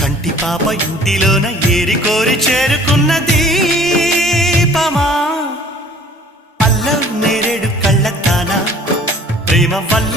కంటి పాప ఇంటిలోన ఏరి కోరి చేరుకున్న దీపమా అల్ల నేరేడు కళ్ళతానా ప్రేమ వల్ల